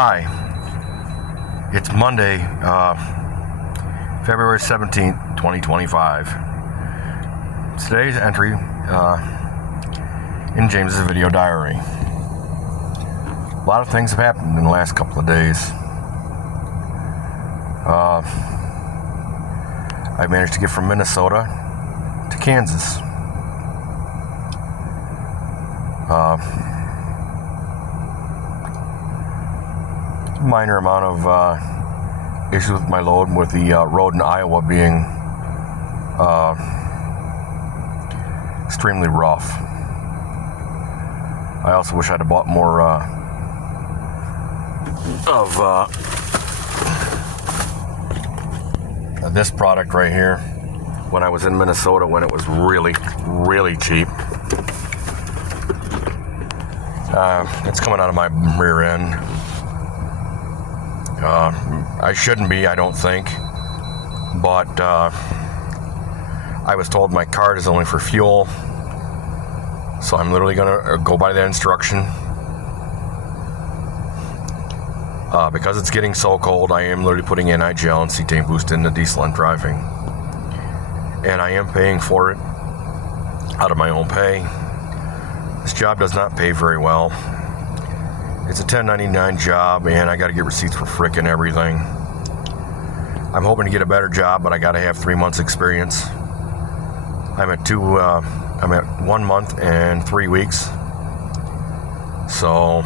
Hi, it's Monday, February 17th, 2025. Today's entry in James's video diary. A lot of things have happened in the last couple of days. I managed to get from Minnesota to Kansas. Minor amount of issues with my load, with the road in Iowa being extremely rough. I also wish I'd have bought more of this product right here when I was in Minnesota, when it was really, really cheap. It's coming out of my rear end. I shouldn't be, I don't think, but I was told my card is only for fuel, so I'm literally gonna go by that instruction. Because it's getting so cold, I am literally putting in gel and cetane boost in the diesel I'm driving, and I am paying for it out of my own pay. This job does not pay very well. It's a 1099 job, and I got to get receipts for frickin' everything. I'm hoping to get a better job, but I got to have 3 months experience. I'm at 1 month and 3 weeks. So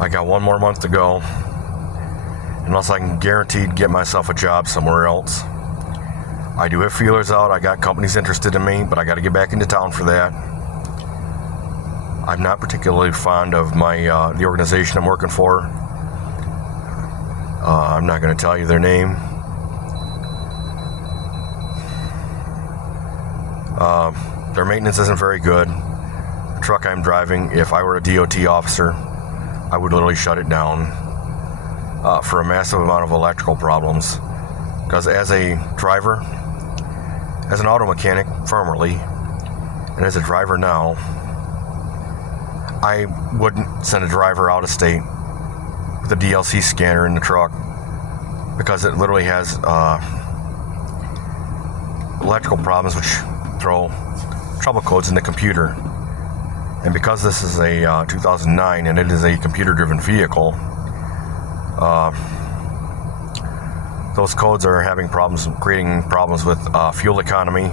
I got 1 more month to go, unless I can guaranteed get myself a job somewhere else. I do have feelers out. I got companies interested in me, but I got to get back into town for that. I'm not particularly fond of the organization I'm working for. I'm not going to tell you their name. Their maintenance isn't very good. The truck I'm driving, if I were a DOT officer, I would literally shut it down for a massive amount of electrical problems. Because as a driver, as an auto mechanic formerly, and as a driver now, I wouldn't send a driver out of state with a DLC scanner in the truck, because it literally has electrical problems which throw trouble codes in the computer. And because this is a 2009 and it is a computer-driven vehicle, those codes are having problems, creating problems with fuel economy.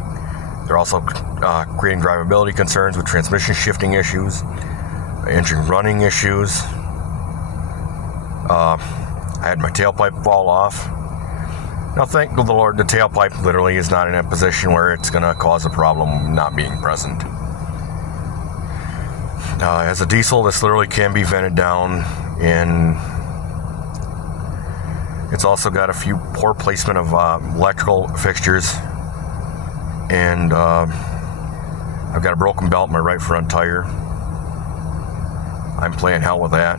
They're also creating drivability concerns with transmission shifting issues, engine running issues. I had my tailpipe fall off. Now, thank the Lord, the tailpipe literally is not in a position where it's going to cause a problem not being present. As a diesel, this literally can be vented down, and it's also got a few poor placement of electrical fixtures, and I've got a broken belt in my right front tire. I'm playing hell with that,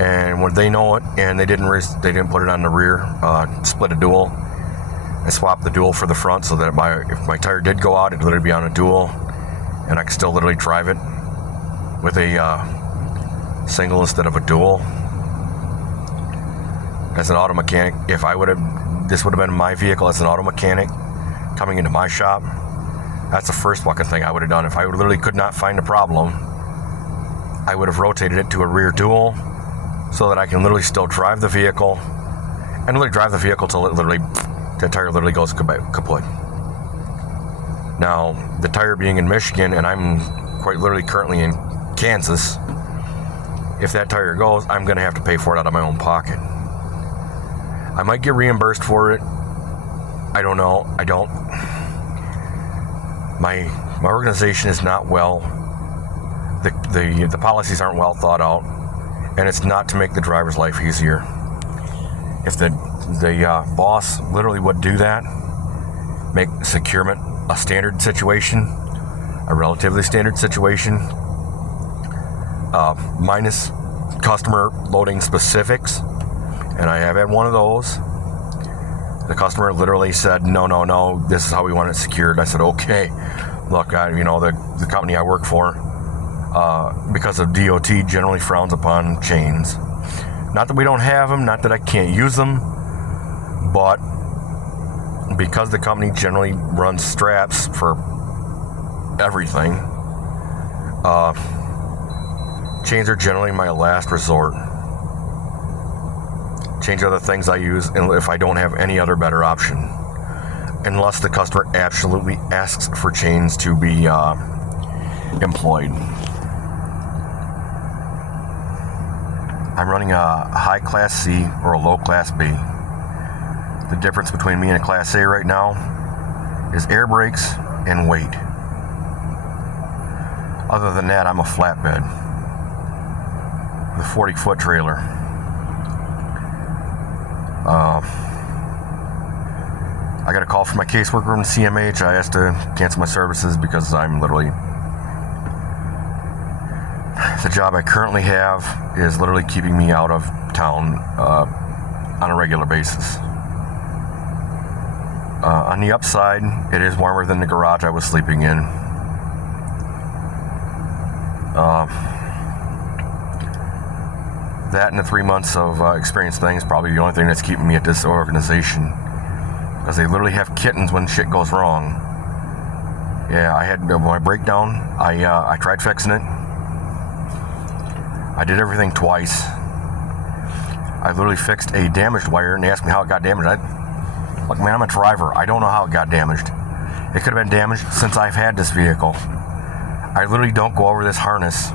and when they know it, and they didn't put it on the rear, split a dual. I swapped the dual for the front, so that if my tire did go out, it'd literally be on a dual, and I could still literally drive it with a single instead of a dual. As an auto mechanic, this would have been my vehicle as an auto mechanic coming into my shop, that's the first fucking thing I would have done. If I literally could not find a problem, I would have rotated it to a rear dual so that I can literally still drive the vehicle, and literally drive the vehicle till the tire literally goes kaput. Now, the tire being in Michigan, and I'm quite literally currently in Kansas, if that tire goes, I'm going to have to pay for it out of my own pocket. I might get reimbursed for it. I don't know. I don't. My organization is not well. The policies aren't well thought out, and it's not to make the driver's life easier. If the boss literally would do that, make securement a standard situation, a relatively standard situation, minus customer loading specifics, and I have had one of those. The customer literally said, no, this is how we want it secured. I said, okay, look, the company I work for, because of DOT generally frowns upon chains. Not that we don't have them, not that I can't use them, but because the company generally runs straps for everything, chains are generally my last resort. Chains are the things I use if I don't have any other better option, unless the customer absolutely asks for chains to be employed. I'm running a high Class C or a low Class B. The difference between me and a Class A right now is air brakes and weight. Other than that, I'm a flatbed with a 40-foot trailer. I got a call from my caseworker from CMH. I asked to cancel my services because I'm literally... The job I currently have is literally keeping me out of town on a regular basis. On the upside, it is warmer than the garage I was sleeping in. That and the 3 months of experience thing is probably the only thing that's keeping me at this organization. Because they literally have kittens when shit goes wrong. Yeah, I had my breakdown. I tried fixing it. I did everything twice. I literally fixed a damaged wire and they asked me how it got damaged. Look, man, I'm a driver. I don't know how it got damaged. It could have been damaged since I've had this vehicle. I literally don't go over this harness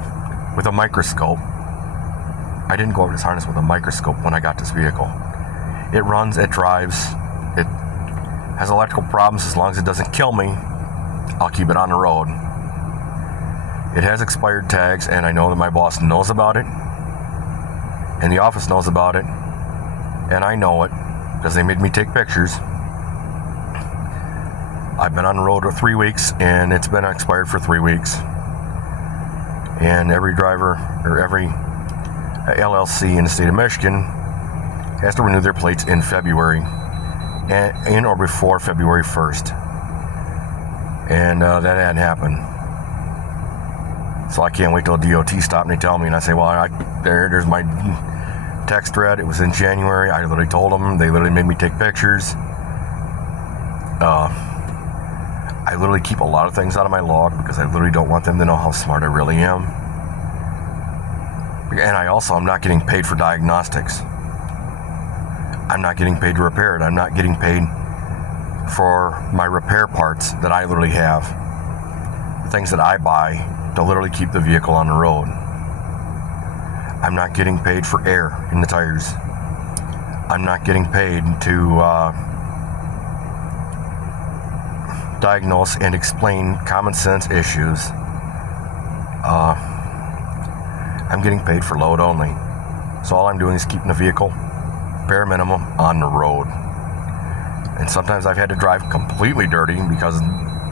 with a microscope. I didn't go over this harness with a microscope when I got this vehicle. It runs, it drives, it has electrical problems. As long as it doesn't kill me, I'll keep it on the road. It has expired tags, and I know that my boss knows about it, and the office knows about it, and I know it because they made me take pictures. I've been on the road for 3 weeks, and it's been expired for 3 weeks. And every driver or every LLC in the state of Michigan has to renew their plates in February, in or before February 1st. And that hadn't happened. So I can't wait till DOT stop and they tell me, and I say, well, there's my text thread. It was in January. I literally told them. They literally made me take pictures. I literally keep a lot of things out of my log because I literally don't want them to know how smart I really am. And I'm not getting paid for diagnostics. I'm not getting paid to repair it. I'm not getting paid for my repair parts that I literally have. Things that I buy to literally keep the vehicle on the road. I'm not getting paid for air in the tires. I'm not getting paid to diagnose and explain common sense issues. I'm getting paid for load only. So all I'm doing is keeping the vehicle, bare minimum, on the road. And sometimes I've had to drive completely dirty because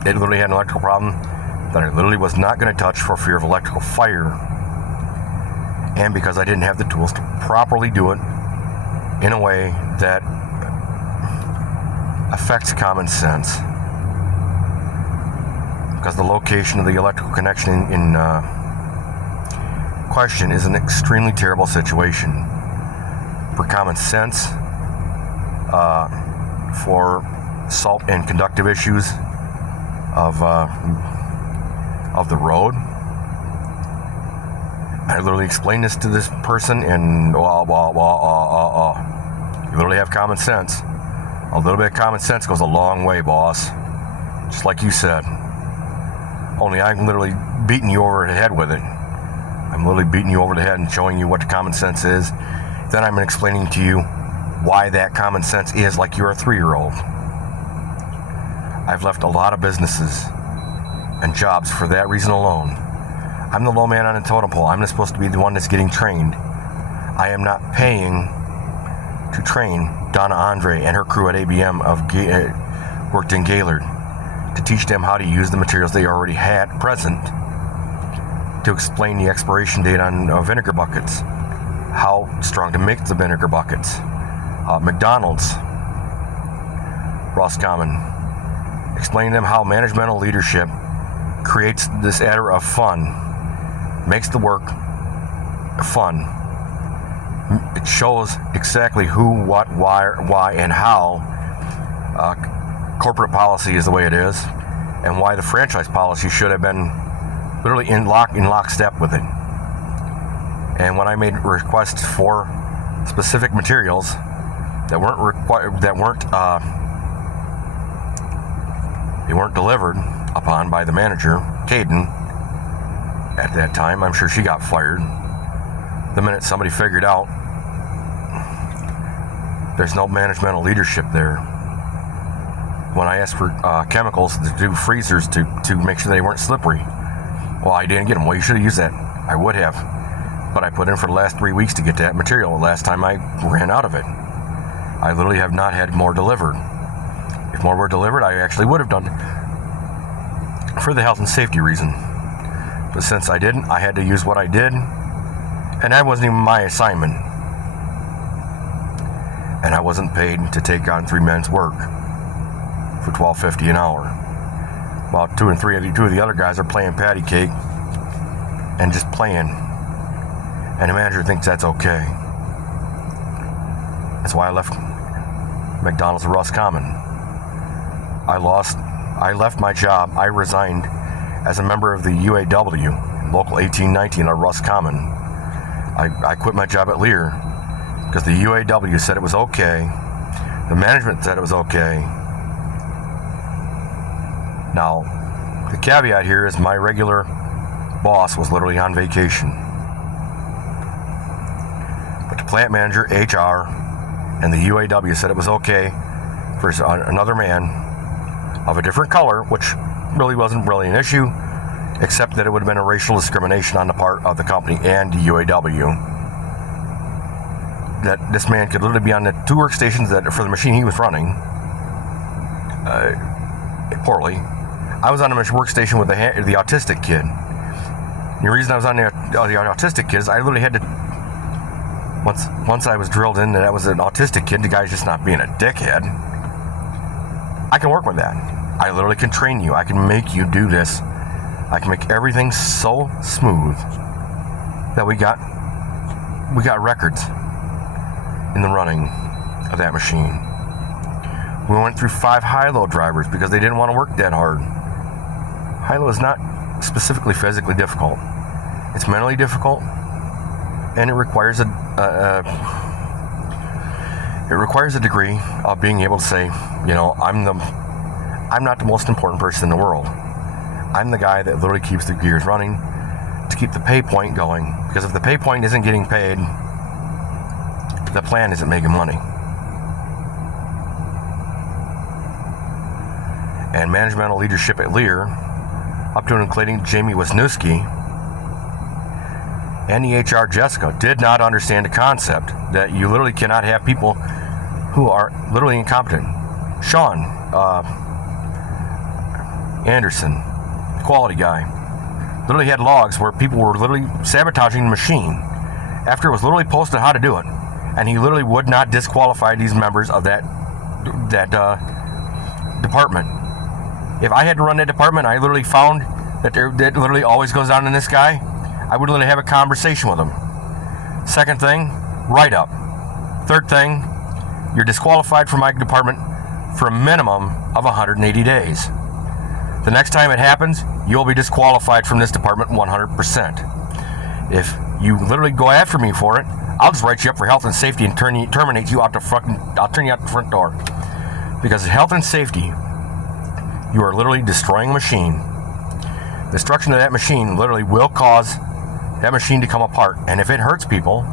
it literally had an electrical problem that I literally was not going to touch for fear of electrical fire, and because I didn't have the tools to properly do it in a way that affects common sense. Because the location of the electrical connection in question is an extremely terrible situation. For common sense, for salt and conductive issues of the road. I literally explained this to this person, and you literally have common sense. A little bit of common sense goes a long way, boss. Just like you said. Only I'm literally beating you over the head with it. I'm literally beating you over the head and showing you what the common sense is. Then I'm explaining to you why that common sense is like you're a 3-year-old. I've left a lot of businesses and jobs for that reason alone. I'm the low man on the totem pole. I'm not supposed to be the one that's getting trained. I am not paying to train Donna Andre and her crew at ABM worked in Gaylord to teach them how to use the materials they already had present, to explain the expiration date on vinegar buckets, how strong to make the vinegar buckets. McDonald's, Roscommon, explain to them how managemental leadership creates this adder of fun makes the work fun. It shows exactly who, what, why, and how corporate policy is the way it is, and why the franchise policy should have been literally in lockstep with it. And when I made requests for specific materials that weren't delivered upon by the manager, Caden, at that time, I'm sure she got fired. The minute somebody figured out there's no managemental leadership there. When I asked for chemicals to do freezers to make sure they weren't slippery, well, I didn't get them. Well, you should have used that. I would have. But I put in for the last 3 weeks to get that material. The last time I ran out of it. I literally have not had more delivered. If more were delivered, I actually would have done it for the health and safety reason. But since I didn't, I had to use what I did, and that wasn't even my assignment. And I wasn't paid to take on 3 men's work for $12.50 an hour. While two of the other guys are playing patty cake and just playing. And the manager thinks that's okay. That's why I left McDonald's of Roscommon. I left my job. I resigned as a member of the UAW, Local 1819 of Roscommon. I quit my job at Lear because the UAW said it was okay. The management said it was okay. Now, the caveat here is my regular boss was literally on vacation. But the plant manager, HR, and the UAW said it was okay for another man of a different color, which really wasn't an issue, except that it would have been a racial discrimination on the part of the company and the UAW. That this man could literally be on the 2 workstations that for the machine he was running poorly. I was on a workstation with the autistic kid. And the reason I was on the autistic kid is I literally had to, once I was drilled in that was an autistic kid, the guy's just not being a dickhead. I can work with that. I literally can train you. I can make you do this. I can make everything so smooth that we got records in the running of that machine. We went through 5 high-low drivers because they didn't want to work that hard. High-low is not specifically physically difficult. It's mentally difficult, and it requires a degree of being able to say, you know, I'm not the most important person in the world. I'm the guy that literally keeps the gears running to keep the pay point going. Because if the pay point isn't getting paid, the plant isn't making money. And managemental leadership at Lear, up to and including Jamie Wisniewski and the HR Jessica, did not understand the concept that you literally cannot have people who are literally incompetent. Sean Anderson, quality guy, literally had logs where people were literally sabotaging the machine after it was literally posted how to do it, and he literally would not disqualify these members of that department. If I had to run that department, I literally found that literally always goes down in this guy, I would literally have a conversation with him. Second thing, write up. Third thing, you're disqualified from my department for a minimum of 180 days. The next time it happens, you'll be disqualified from this department 100%. If you literally go after me for it, I'll just write you up for health and safety and terminate you out the front. I'll turn you out the front door. Because health and safety, you are literally destroying a machine. Destruction of that machine literally will cause that machine to come apart. And if it hurts people,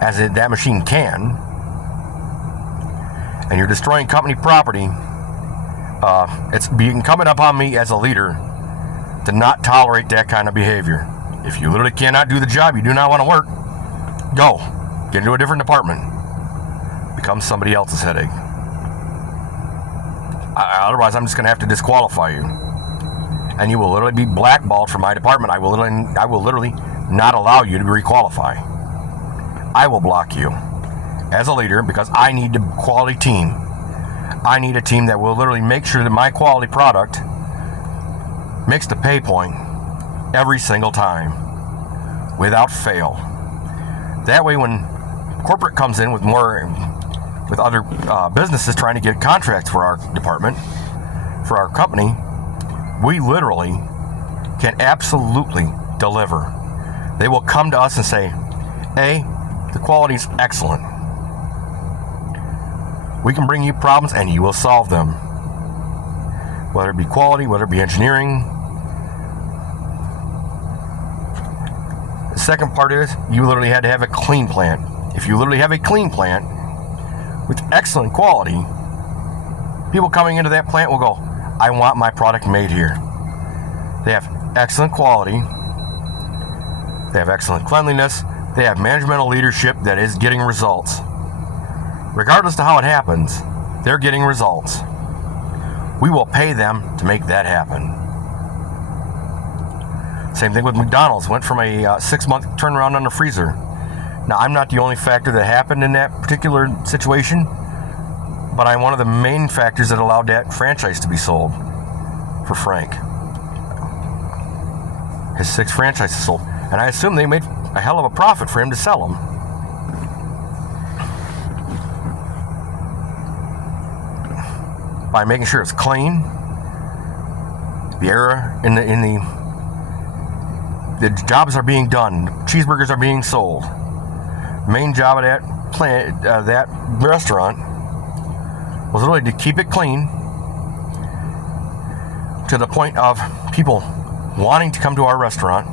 as that machine can, and you're destroying company property, it's incumbent upon me as a leader to not tolerate that kind of behavior. If you literally cannot do the job you do not want to work, go. Get into a different department. Become somebody else's headache. Otherwise, I'm just going to have to disqualify you. And you will literally be blackballed from my department. I will literally not allow you to requalify. I will block you as a leader because I need a quality team. I need a team that will literally make sure that my quality product makes the pay point every single time. without fail. That way, when corporate comes in with other businesses trying to get contracts for our department, for our company, we literally can absolutely deliver. They will come to us and say, hey, the quality's excellent. We can bring you problems and you will solve them. Whether it be quality, whether it be engineering. The second part is you literally had to have a clean plant. If you literally have a clean plant with excellent quality, people coming into that plant will go, I want my product made here. They have excellent quality. They have excellent cleanliness. They have managemental leadership that is getting results. Regardless of how it happens, they're getting results. We will pay them to make that happen. Same thing with McDonald's. Went from a 6-month turnaround on the freezer. Now, I'm not the only factor that happened in that particular situation, but I'm one of the main factors that allowed that franchise to be sold for Frank. His 6 franchises sold. And I assume they made a hell of a profit for him to sell them. By making sure it's clean, the error in the jobs are being done, cheeseburgers are being sold. Main job of that plant, that restaurant, was really to keep it clean to the point of people wanting to come to our restaurant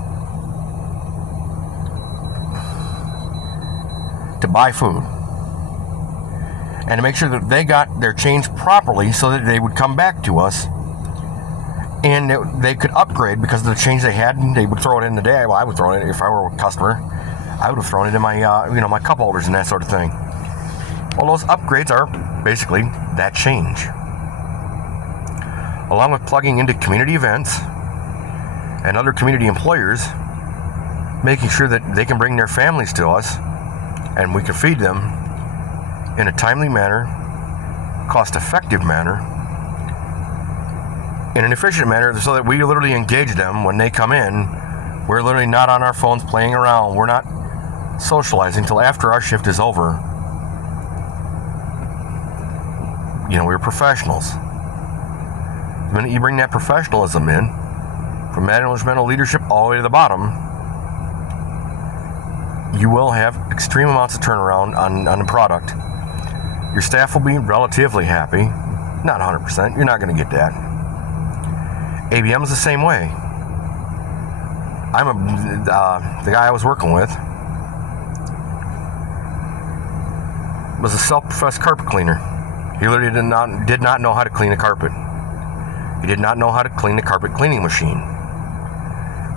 to buy food, and to make sure that they got their change properly so that they would come back to us and they could upgrade because of the change they had, and they would throw it in the day. Well, I would throw it in if I were a customer. I would have thrown it in my my cup holders and that sort of thing. Well, those upgrades are basically that change, along with plugging into community events and other community employers, making sure that they can bring their families to us and we can feed them in a timely manner, cost-effective manner, in an efficient manner, so that we literally engage them when they come in. We're literally not on our phones playing around. We're not socializing until after our shift is over. We're professionals. The minute you bring that professionalism in, from managemental leadership all the way to the bottom, you will have extreme amounts of turnaround on the product. Your staff will be relatively happy. Not 100%. You're not going to get that. ABM is the same way. The guy I was working with was a self-professed carpet cleaner. He literally did not know how to clean a carpet. He did not know how to clean the carpet cleaning machine,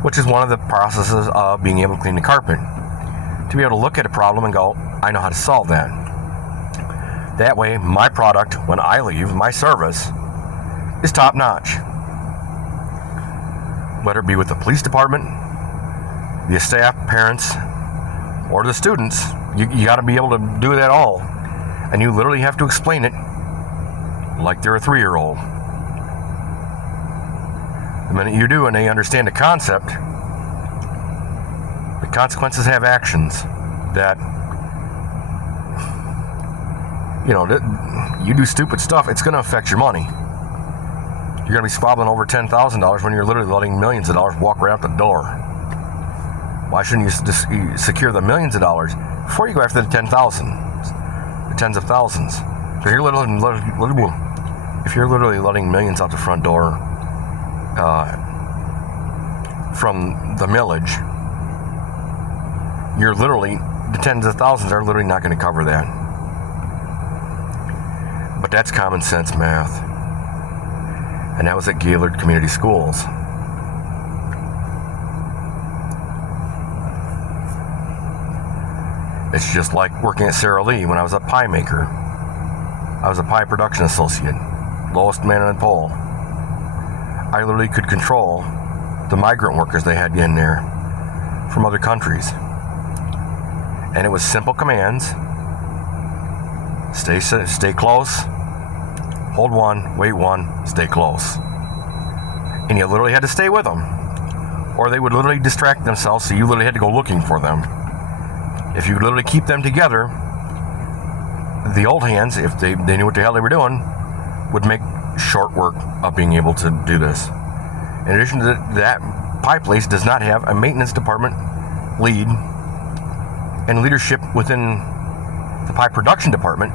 which is one of the processes of being able to clean the carpet. To be able to look at a problem and go, I know how to solve that. That way, my product, when I leave, my service, is top-notch. Whether it be with the police department, the staff, parents, or the students, you got to be able to do that all. And you literally have to explain it like they're a 3-year-old. The minute you do and they understand the concept, the consequences have actions that, you do stupid stuff, it's going to affect your money. You're going to be squabbling over $10,000 when you're literally letting millions of dollars walk right out the door. Why shouldn't you just secure the millions of dollars before you go after the 10,000, the tens of thousands? If you're literally letting millions out the front door from the millage, the tens of thousands are literally not going to cover that. But that's common sense math. And that was at Gaylord Community Schools. It's just like working at Sara Lee when I was a pie maker. I was a pie production associate, lowest man on the pole. I literally could control the migrant workers they had in there from other countries. And it was simple commands. Stay close. Hold one, wait one, stay close. And you literally had to stay with them. or they would literally distract themselves, so you literally had to go looking for them. If you literally keep them together, the old hands, if they knew what the hell they were doing, would make short work of being able to do this. In addition to that, Pie Place does not have a maintenance department lead and leadership within the pie production department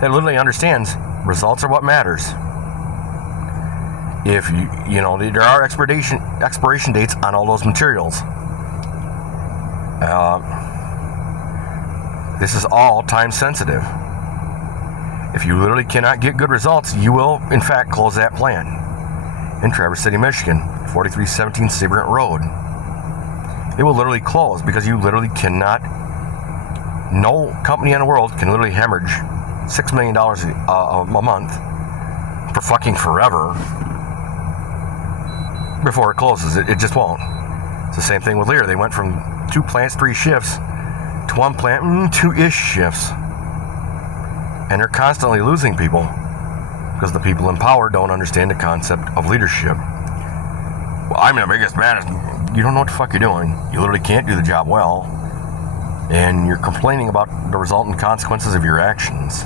that literally understands results are what matters. If you know, there are expiration dates on all those materials. This is all time sensitive. If you literally cannot get good results, you will in fact close that plant in Traverse City, Michigan, 4317 Sabrant Road. It will literally close because you literally cannot. No company in the world can literally hemorrhage $6 million a month for fucking forever before it closes. It just won't. It's the same thing with Lear. They went from 2 plants, 3 shifts to 1 plant, 2-ish shifts. And they're constantly losing people because the people in power don't understand the concept of leadership. Well, I'm the biggest, baddest. You don't know what the fuck you're doing. You literally can't do the job well. And you're complaining about the resultant consequences of your actions.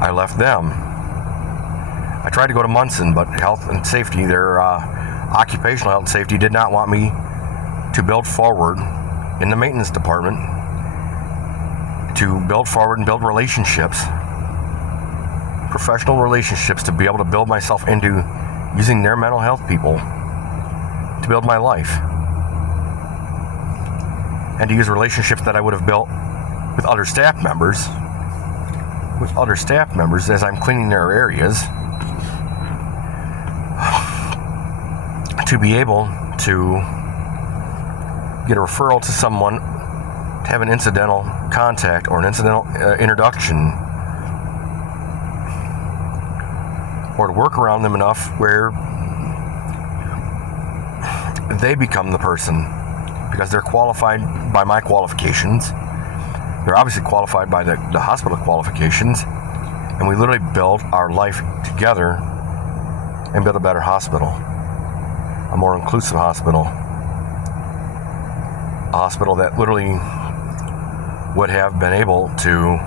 I left them. I tried to go to Munson, but health and safety, their occupational health and safety did not want me to build forward in the maintenance department, to build forward and build relationships, professional relationships, to be able to build myself into using their mental health people to build my life, and to use relationships that I would have built with other staff members as I'm cleaning their areas, to be able to get a referral to someone, to have an incidental contact or an incidental introduction, or to work around them enough where they become the person, because they're qualified by my qualifications. They're obviously qualified by the hospital qualifications, and we literally build our life together and build a better hospital, a more inclusive hospital, a hospital that literally would have been able to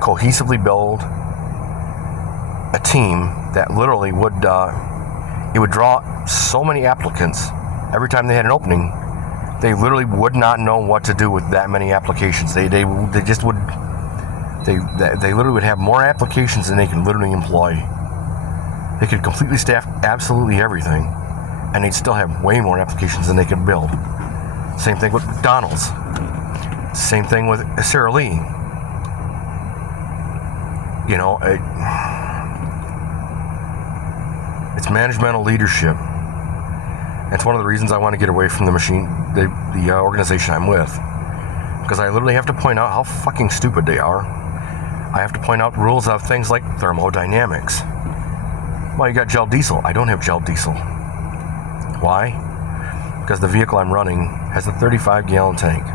cohesively build a team that literally would it would draw so many applicants every time they had an opening. They literally would not know what to do with that many applications. They just would. They literally would have more applications than they could literally employ. They could completely staff absolutely everything, and they'd still have way more applications than they could build. Same thing with McDonald's. Same thing with Sara Lee. You know, it's managemental leadership. It's one of the reasons I want to get away from the organization I'm with, because I literally have to point out how fucking stupid they are. I have to point out rules of things like thermodynamics. Well, you got gel diesel. I don't have gel diesel. Why? Because the vehicle I'm running has a 35-gallon tank.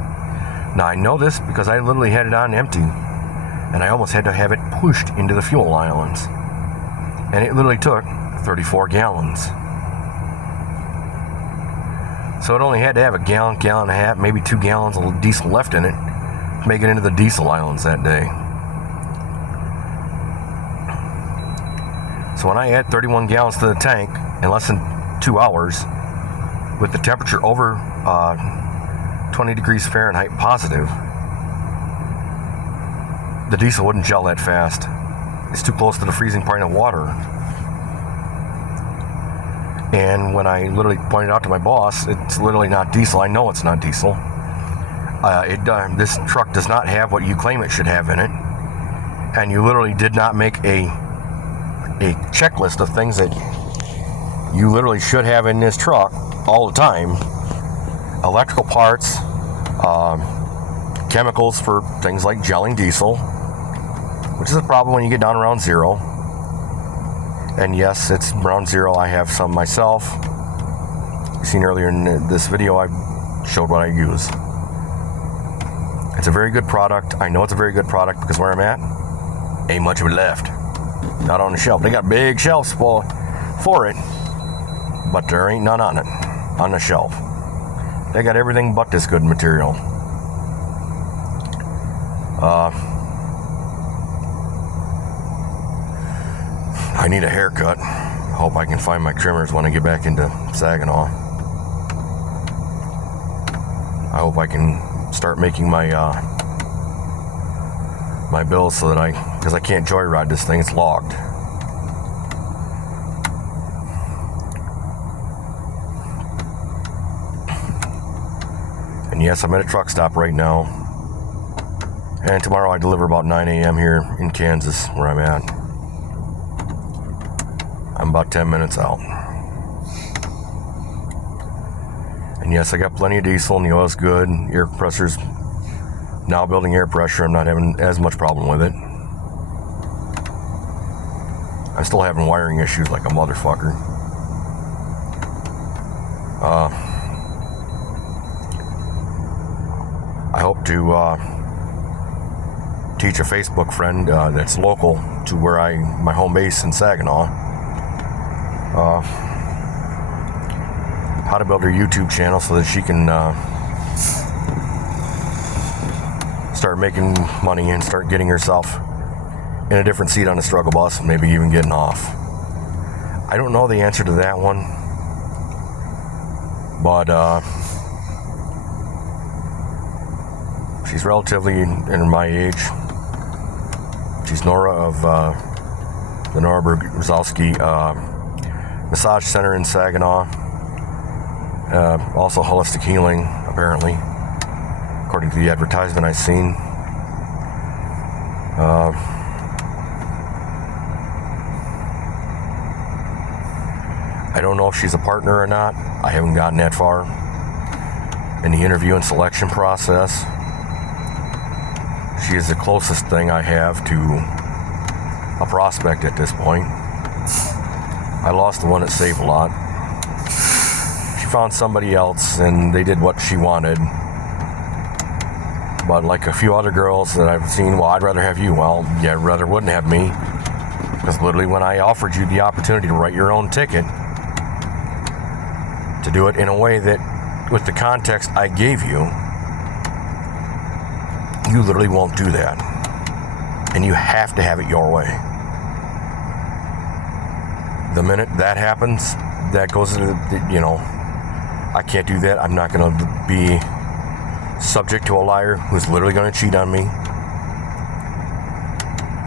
Now, I know this because I literally had it on empty, and I almost had to have it pushed into the fuel islands. And it literally took 34 gallons. So it only had to have a gallon and a half, maybe 2 gallons of diesel left in it to make it into the diesel islands that day. So when I add 31 gallons to the tank in less than 2 hours, with the temperature over 20 degrees Fahrenheit positive, the diesel wouldn't gel that fast. It's too close to the freezing point of water. And when I literally pointed out to my boss, it's literally not diesel. I know it's not diesel. This truck does not have what you claim it should have in it. And you literally did not make a checklist of things that you literally should have in this truck all the time. Electrical parts, chemicals for things like gelling diesel, which is a problem when you get down around zero. And yes, it's around zero. I have some myself. You've seen earlier in this video, I showed what I use. It's a very good product. I know it's a very good product because where I'm at, ain't much of it left. Not on the shelf. They got big shelves for it, but there ain't none on it, on the shelf. They got everything but this good material. I need a haircut. Hope I can find my trimmers when I get back into Saginaw. I hope I can start making my my bills so that because I can't joyride this thing, it's logged. And yes, I'm at a truck stop right now. And tomorrow I deliver about 9 a.m. here in Kansas, where I'm at. I'm about 10 minutes out. And yes, I got plenty of diesel and the oil's good. Air compressor's now building air pressure. I'm not having as much problem with it. I'm still having wiring issues like a motherfucker. I hope to teach a Facebook friend that's local to where my home base in Saginaw how to build her YouTube channel so that she can start making money and start getting herself in a different seat on the struggle bus, maybe even getting off. I don't know the answer to that one, but she's relatively in my age. She's Nora of the Nora Brzezowski Massage Center in Saginaw. Also holistic healing, apparently, according to the advertisement I've seen. I don't know if she's a partner or not. I haven't gotten that far in the interview and selection process. She is the closest thing I have to a prospect at this point. I lost the one at Save-A-Lot. She found somebody else and they did what she wanted. But like a few other girls that I've seen, well, I'd rather have you. Well, yeah, rather wouldn't have me. Because literally when I offered you the opportunity to write your own ticket, to do it in a way that, with the context I gave you, you literally won't do that. And you have to have it your way. The minute that happens, that goes to I can't do that. I'm not going to be subject to a liar who's literally going to cheat on me.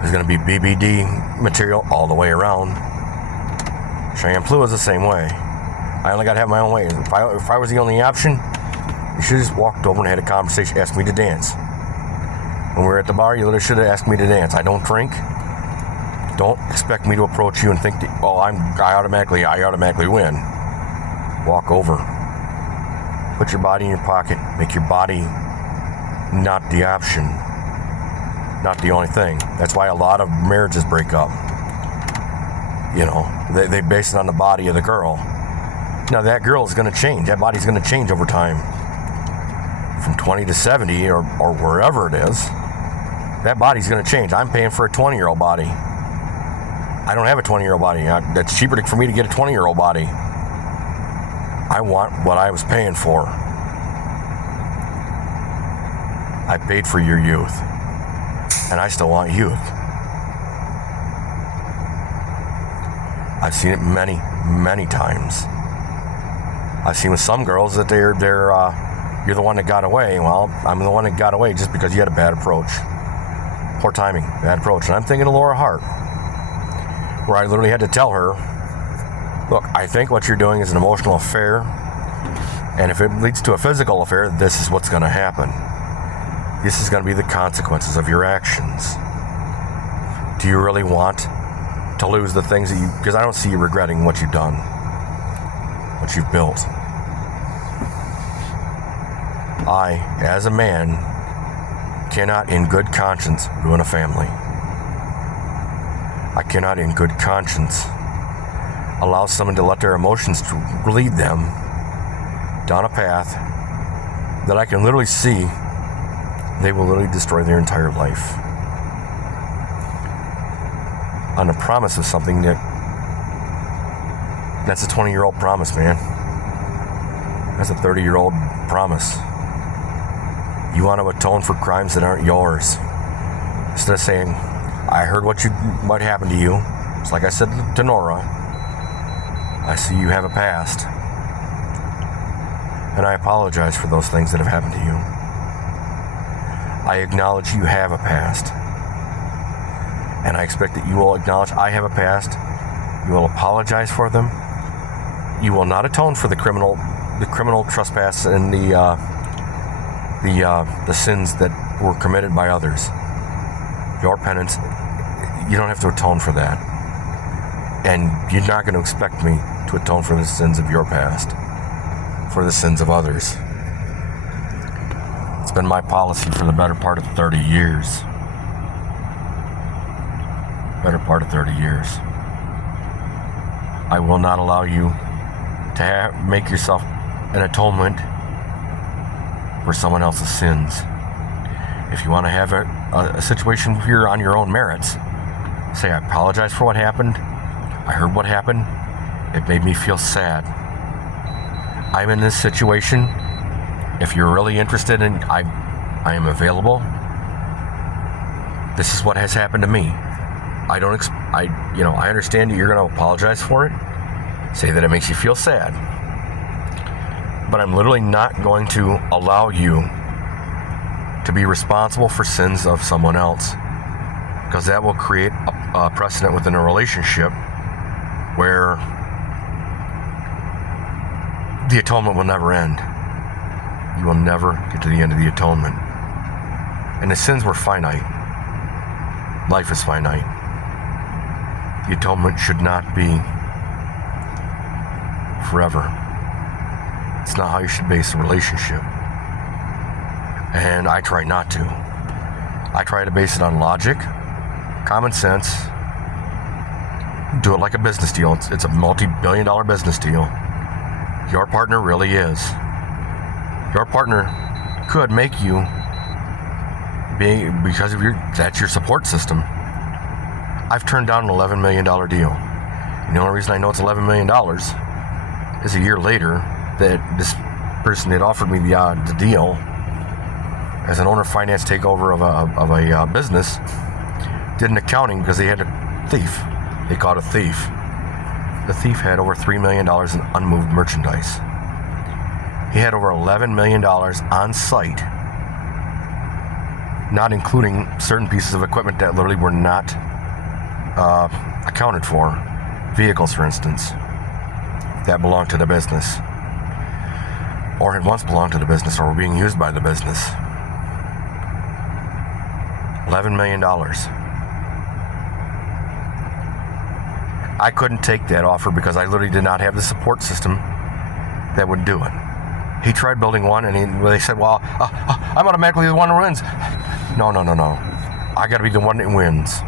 There's going to be BBD material all the way around. Cheyenne Plu is the same way. I only got to have my own way. If I was the only option, you should have just walked over and had a conversation, asked me to dance. When we were at the bar, you literally should have asked me to dance. I don't drink. Don't expect me to approach you and think that, well, I automatically win. Walk over. Put your body in your pocket. Make your body not the option. Not the only thing. That's why a lot of marriages break up. They base it on the body of the girl. Now that girl is going to change. That body's going to change over time. From 20 to 70 or wherever it is. That body's going to change. I'm paying for a 20-year-old body. I don't have a 20-year-old body. That's cheaper for me to get a 20-year-old body. I want what I was paying for. I paid for your youth. And I still want youth. I've seen it many, many times. I've seen with some girls that you're the one that got away. Well, I'm the one that got away just because you had a bad approach. Poor timing, bad approach. And I'm thinking of Laura Hart, where I literally had to tell her, look, I think what you're doing is an emotional affair, and if it leads to a physical affair, this is what's going to happen. This is going to be the consequences of your actions. Do you really want to lose the things that because I don't see you regretting what you've done, what you've built. I, as a man, cannot in good conscience ruin a family. I cannot in good conscience allow someone to let their emotions to lead them down a path that I can literally see, they will literally destroy their entire life on the promise of something that's a 20-year-old promise, man. That's a 30-year-old promise. You want to atone for crimes that aren't yours. Instead of saying, I heard what happened to you. It's like I said to Nora, I see you have a past. And I apologize for those things that have happened to you. I acknowledge you have a past. And I expect that you will acknowledge I have a past. You will apologize for them. You will not atone for the criminal trespass and the sins that were committed by others. Your penance, you don't have to atone for that. And you're not going to expect me to atone for the sins of your past, for the sins of others. It's been my policy for the better part of 30 years. I will not allow you to make yourself an atonement for someone else's sins. If you want to have a situation here on your own merits, say, I apologize for what happened. I heard what happened. It made me feel sad. I'm in this situation. If you're really interested in, I am available. This is what has happened to me. I understand that you're going to apologize for it. Say that it makes you feel sad. But I'm literally not going to allow you to be responsible for sins of someone else, because that will create a precedent within a relationship where the atonement will never end. You will never get to the end of the atonement. And the sins were finite. Life is finite. The atonement should not be forever. It's not how you should base a relationship. And I try not to. I try to base it on logic, common sense, do it like a business deal. It's a multi-billion-dollar business deal. Your partner really is. Your partner could make you because of that's your support system. I've turned down an $11 million deal. And the only reason I know it's $11 million is a year later that this person had offered me the deal as an owner finance takeover of a business, did an accounting because they had a thief. They caught a thief. The thief had over $3 million in unmoved merchandise. He had over $11 million on site, not including certain pieces of equipment that literally were not accounted for. Vehicles, for instance, that belonged to the business, or had once belonged to the business, or were being used by the business. $11 million. I couldn't take that offer because I literally did not have the support system that would do it. He tried building one, and they said, well, I'm automatically the one who wins. No. I got to be the one that wins.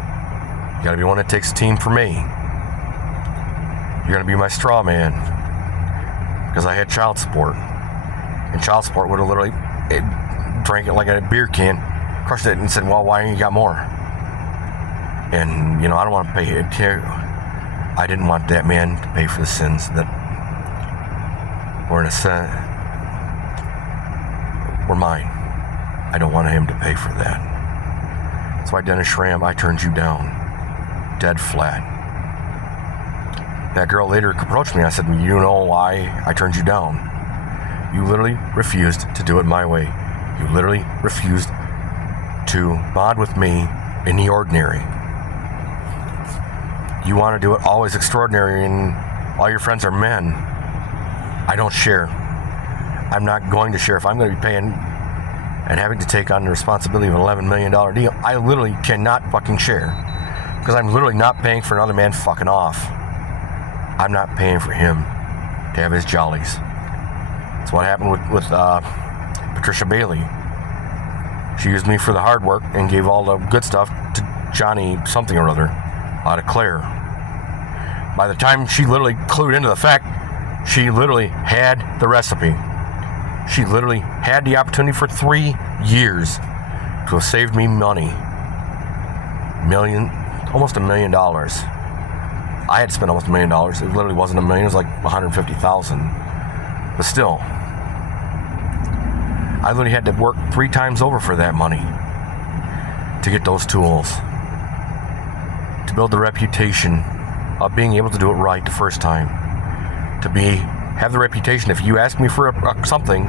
You got to be the one that takes a team for me. You're going to be my straw man. Because I had child support. And child support would have literally drank it like a beer can, crushed it, and said, well, why ain't you got more? And, I don't want to pay it. I didn't want that man to pay for the sins that were were mine. I don't want him to pay for that. That's why, Dennis Schramm, I turned you down. Dead flat. That girl later approached me. I said, you know why I turned you down? You literally refused to do it my way. You literally refused to bond with me in the ordinary. You want to do it always extraordinary, and all your friends are men. I don't share. I'm not going to share. If I'm going to be paying and having to take on the responsibility of an $11 million deal, I literally cannot fucking share. Because I'm literally not paying for another man fucking off. I'm not paying for him to have his jollies. That's what happened with Patricia Bailey. She used me for the hard work and gave all the good stuff to Johnny something or other out of Claire. By the time she literally clued into the fact, she literally had the recipe. She literally had the opportunity for 3 years to have saved me money. Almost $1 million. I had spent almost $1 million. It literally wasn't $1 million, it was like $150,000. But still, I literally had to work 3 times over for that money to get those tools, to build the reputation of being able to do it right the first time, to have the reputation, if you ask me for something,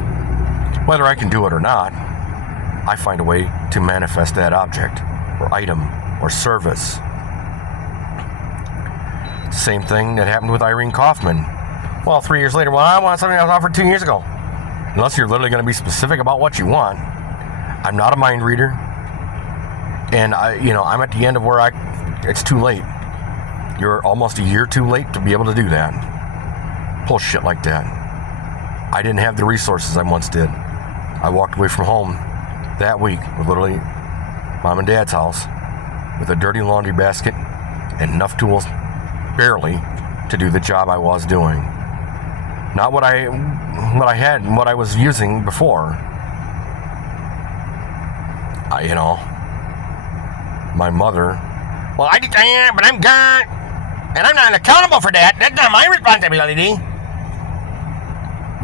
whether I can do it or not, I find a way to manifest that object or item or service. Same thing that happened with Irene Kaufman. Well, 3 years later, I want something I was offered 2 years ago. Unless you're literally going to be specific about what you want. I'm not a mind reader, and I'm at the end of where it's too late. You're almost a year too late to be able to do that. Bullshit like that. I didn't have the resources I once did. I walked away from home that week with literally mom and dad's house with a dirty laundry basket and enough tools, barely, to do the job I was doing. Not what I had and what I was using before. My mother, well, I am, but I'm gone, and I'm not accountable for that. That's not my responsibility.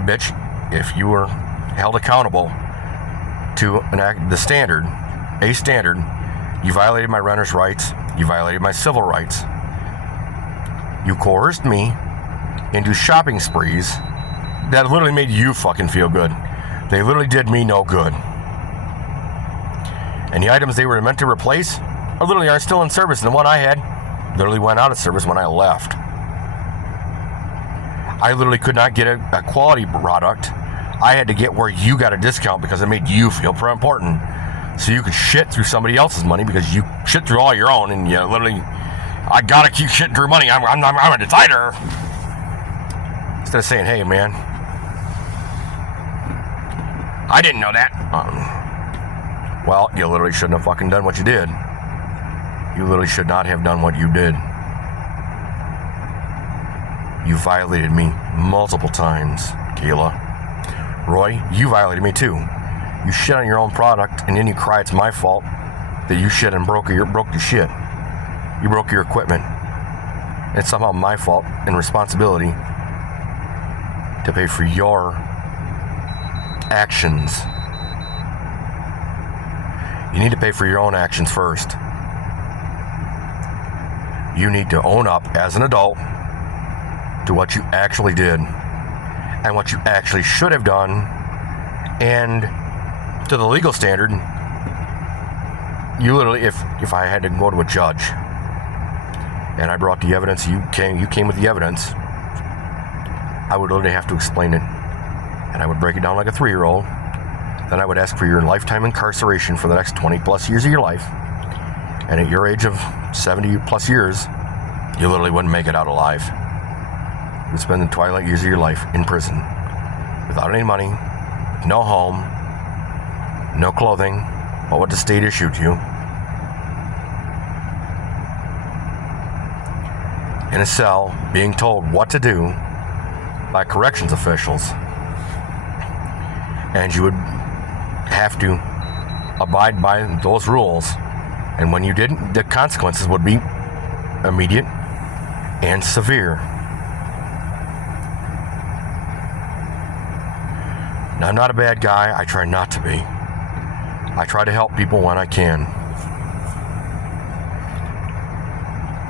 Bitch, if you were held accountable to the standard, you violated my renter's rights, you violated my civil rights. You coerced me into shopping sprees that literally made you fucking feel good. They literally did me no good. And the items they were meant to replace are still in service. And the one I had literally went out of service when I left. I literally could not get a quality product. I had to get where you got a discount because it made you feel important. So you could shit through somebody else's money because you shit through all your own, and you literally, I gotta keep shitting through money. I'm a decider. Instead of saying, hey man, I didn't know that. Well, you literally shouldn't have fucking done what you did. You literally should not have done what you did. You violated me multiple times, Kayla. Roy, you violated me too. You shit on your own product, and then you cry it's my fault that you shit and broke your shit. You broke your equipment. It's somehow my fault and responsibility to pay for your actions. You need to pay for your own actions first. You need to own up as an adult to what you actually did and what you actually should have done, and to the legal standard. You literally, if I had to go to a judge and I brought the evidence, you came with the evidence, I would literally have to explain it, and I would break it down like a 3-year-old. Then I would ask for your lifetime incarceration for the next 20 plus years of your life. And at your age of 70 plus years, you literally wouldn't make it out alive. You would spend the twilight years of your life in prison without any money, no home, no clothing, but what the state issued you. In a cell, being told what to do by corrections officials. And you would have to abide by those rules. And when you didn't, the consequences would be immediate and severe. Now, I'm not a bad guy. I try not to be. I try to help people when I can.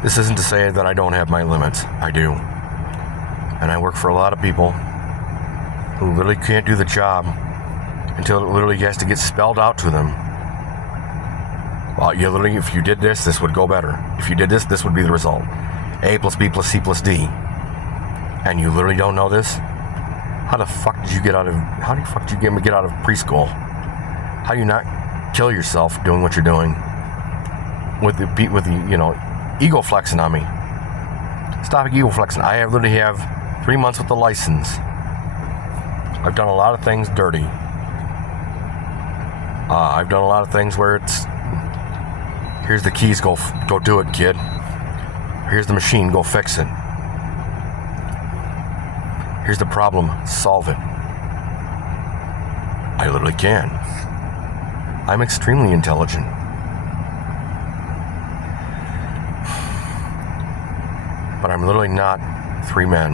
This isn't to say that I don't have my limits. I do. And I work for a lot of people who literally can't do the job until it literally has to get spelled out to them. Well, you literally, if you did this, this would go better. If you did this, this would be the result. A plus B plus C plus D. And you literally don't know this? How the fuck did you get out of preschool? How do you not kill yourself doing what you're doing? With the ego flexing on me. Stop ego flexing. I literally have 3 months with the license. I've done a lot of things dirty. I've done a lot of things where it's, here's the keys, go do it, kid. Here's the machine, go fix it. Here's the problem, solve it. I literally can. I'm extremely intelligent. But I'm literally not 3 men.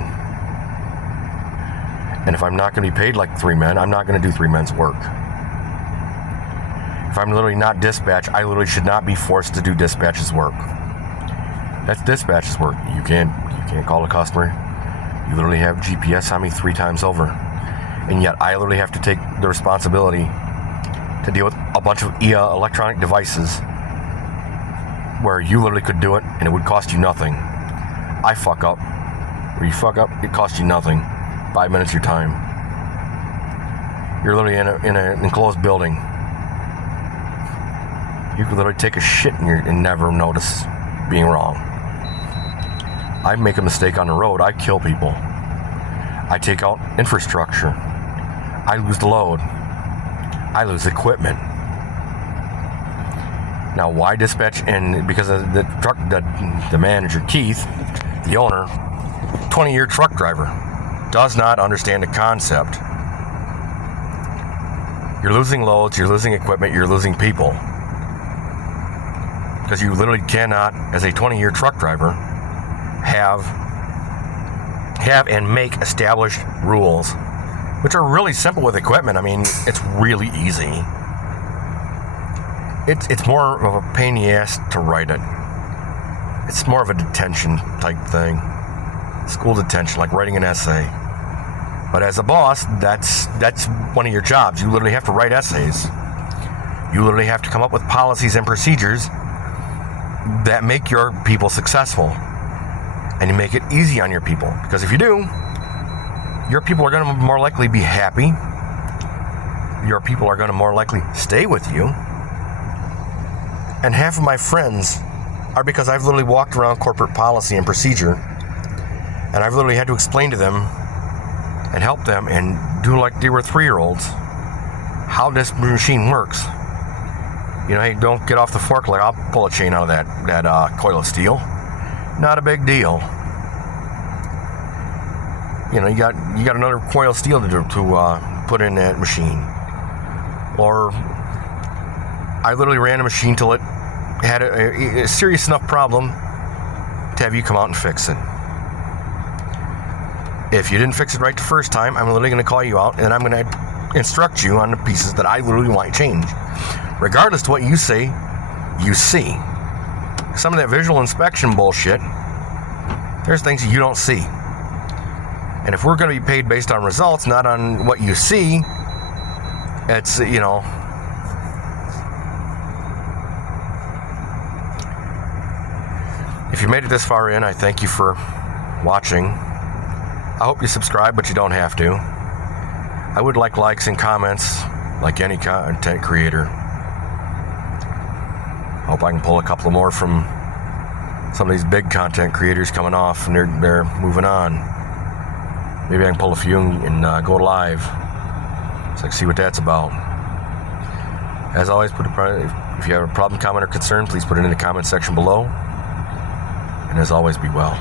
And if I'm not going to be paid like 3 men, I'm not going to do 3 men's work. If I'm literally not dispatch, I literally should not be forced to do dispatch's work. That's dispatch's work. You can't call a customer. You literally have GPS on me 3 times over. And yet I literally have to take the responsibility to deal with a bunch of electronic devices where you literally could do it and it would cost you nothing. I fuck up. Or you fuck up, it costs you nothing. 5 minutes of your time. You're literally in an enclosed building. You could literally take a shit and never notice being wrong. I make a mistake on the road, I kill people. I take out infrastructure. I lose the load. I lose equipment. Now, why dispatch? And because of the truck, the manager, Keith, the owner, 20-year truck driver, does not understand the concept. You're losing loads, you're losing equipment, you're losing people. Because you literally cannot, as a 20-year truck driver, have and make established rules, which are really simple with equipment. I mean, it's really easy. It's more of a pain in the ass to write it. It's more of a detention type thing. School detention, like writing an essay. But as a boss, that's one of your jobs. You literally have to write essays. You literally have to come up with policies and procedures that make your people successful. And you make it easy on your people. Because if you do, your people are going to more likely be happy. Your people are going to more likely stay with you. And half of my friends are because I've literally walked around corporate policy and procedure, and I've literally had to explain to them and help them and do like they were 3-year-olds how this machine works. You know, hey, don't get off the forklift. I'll pull a chain out of that coil of steel. Not a big deal. You know, you got another coil of steel to put in that machine. Or I literally ran a machine till it had a serious enough problem to have you come out and fix it. If you didn't fix it right the first time, I'm literally going to call you out and I'm going to instruct you on the pieces that I literally want changed. Regardless to what you say, you see. Some of that visual inspection bullshit, there's things that you don't see. And if we're going to be paid based on results, not on what you see, it's, you know, if you made it this far in, I thank you for watching. I hope you subscribe, but you don't have to. I would like likes and comments, like any content creator. Hope I can pull a couple more from some of these big content creators coming off and they're moving on. Maybe I can pull a few and go live so I can see what that's about. As always, if you have a problem, comment, or concern, please put it in the comment section below. And as always, be well.